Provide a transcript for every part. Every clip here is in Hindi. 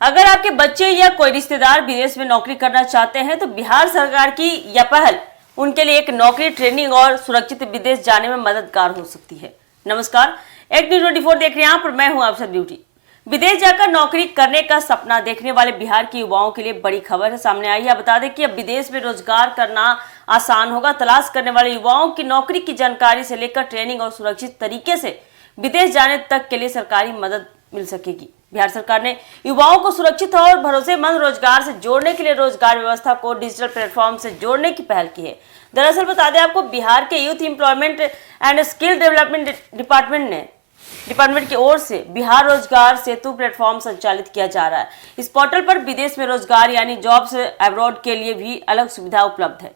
अगर आपके बच्चे या कोई रिश्तेदार विदेश में नौकरी करना चाहते हैं तो बिहार सरकार की यह पहल उनके लिए एक नौकरी, ट्रेनिंग और सुरक्षित विदेश जाने में मददगार हो सकती है। नमस्कार, एक न्यूज 24 देख रहे हैं आप और मैं हूं अफसर ब्यूटी। विदेश जाकर नौकरी करने का सपना देखने वाले बिहार के युवाओं के लिए बड़ी खबर है सामने आई है। बता दें कि अब विदेश में रोजगार करना आसान होगा। तलाश करने वाले युवाओं की नौकरी की जानकारी से लेकर ट्रेनिंग और सुरक्षित तरीके से विदेश जाने तक के लिए सरकारी मदद मिल सकेगी। बिहार सरकार ने युवाओं को सुरक्षित और भरोसेमंद रोजगार से जोड़ने के लिए रोजगार व्यवस्था को डिजिटल प्लेटफॉर्म से जोड़ने की पहल की है। दरअसल बता दें आपको, बिहार के youth employment and skill development department की ओर से बिहार रोजगार सेतु प्लेटफॉर्म संचालित किया जा रहा है। इस पोर्टल पर विदेश में रोजगार यानी जॉब्स अब्रॉड के लिए भी अलग सुविधा उपलब्ध है।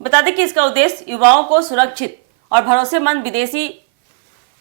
बता दें कि इसका उद्देश्य युवाओं को सुरक्षित और भरोसेमंद विदेशी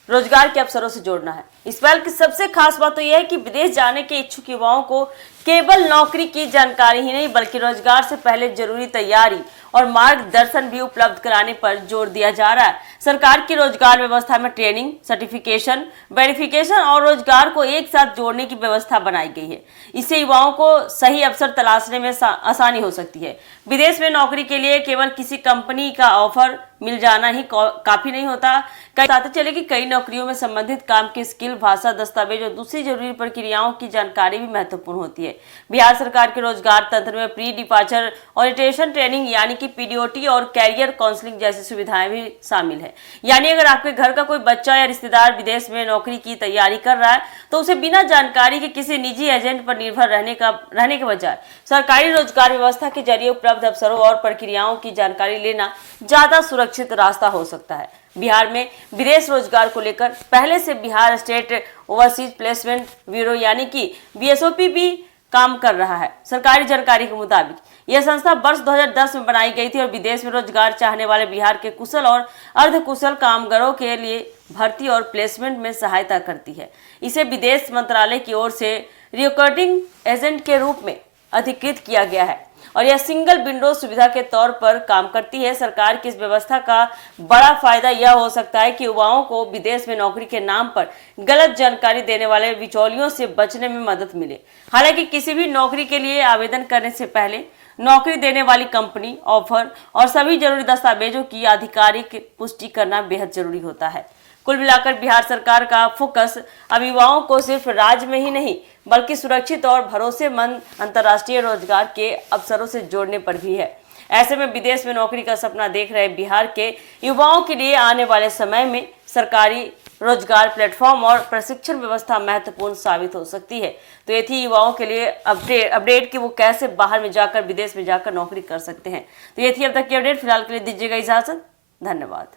रोजगार के अवसरों से जोड़ना है। इस पहल की सबसे खास बात तो यह है कि विदेश जाने के इच्छुक युवाओं को केवल नौकरी की जानकारी ही नहीं बल्कि रोजगार से पहले जरूरी तैयारी और मार्गदर्शन भी उपलब्ध कराने पर जोर दिया जा रहा है। सरकार की रोजगार व्यवस्था में ट्रेनिंग, सर्टिफिकेशन, वेरिफिकेशन और रोजगार को एक साथ जोड़ने की व्यवस्था बनाई गई है। इससे युवाओं को सही अवसर तलाशने में आसानी हो सकती है। विदेश में नौकरी के लिए केवल किसी कंपनी का ऑफर मिल जाना ही काफी नहीं होता। बताते चले कि कई नौकरियों में संबंधित काम की स्किल, भाषा, दस्तावेज और दूसरी जरूरी प्रक्रियाओं की जानकारी भी महत्वपूर्ण होती है। बिहार सरकार के रोजगार तंत्र में प्री डिपार्चर ओरिएंटेशन ट्रेनिंग यानी कि पीडीओटी और कैरियर काउंसलिंग जैसी सुविधाएं भी शामिल है। यानी अगर आपके घर का कोई बच्चा या रिश्तेदार विदेश में नौकरी की तैयारी कर रहा है तो उसे बिना जानकारी के किसी निजी एजेंट पर निर्भर रहने के बजाय सरकारी रोजगार व्यवस्था के जरिए उपलब्ध अवसरों और प्रक्रियाओं की जानकारी लेना ज्यादा सुरक्षित रास्ता हो सकता है। बिहार में विदेश रोजगार को लेकर पहले से Bihar state overseas placement bureau यानी कि बीएसओपी भी काम कर रहा है। सरकारी जानकारी के मुताबिक यह संस्था वर्ष 2010 में बनाई गई थी और विदेश में रोजगार चाहने वाले बिहार के कुशल और अर्धकुशल कामगारों के लिए भर्ती और प्लेसमेंट में सहायता करती है। इसे विदेश मंत्रालय की ओर से रिक्रूटिंग एजेंट के रूप में अधिकृत किया गया है और यह सिंगल विंडो सुविधा के तौर पर काम करती है। सरकार की इस व्यवस्था का बड़ा फायदा यह हो सकता है कि युवाओं को विदेश में नौकरी के नाम पर गलत जानकारी देने वाले बिचौलियों से बचने में मदद मिले। हालांकि किसी भी नौकरी के लिए आवेदन करने से पहले नौकरी देने वाली कंपनी, ऑफर और सभी जरूरी दस्तावेजों की आधिकारिक पुष्टि करना बेहद जरूरी होता है। कुल मिलाकर बिहार सरकार का फोकस अब युवाओं को सिर्फ राज्य में ही नहीं बल्कि सुरक्षित और भरोसेमंद अंतर्राष्ट्रीय रोजगार के अवसरों से जोड़ने पर भी है। ऐसे में विदेश में नौकरी का सपना देख रहे बिहार के युवाओं के लिए आने वाले समय में सरकारी रोजगार प्लेटफॉर्म और प्रशिक्षण व्यवस्था महत्वपूर्ण साबित हो सकती है। तो ये थी युवाओं के लिए अपडेट कि वो कैसे बाहर में जाकर, विदेश में जाकर नौकरी कर सकते हैं। तो ये थी अब तक की अपडेट। फिलहाल के लिए दीजिएगा इजाजत। धन्यवाद।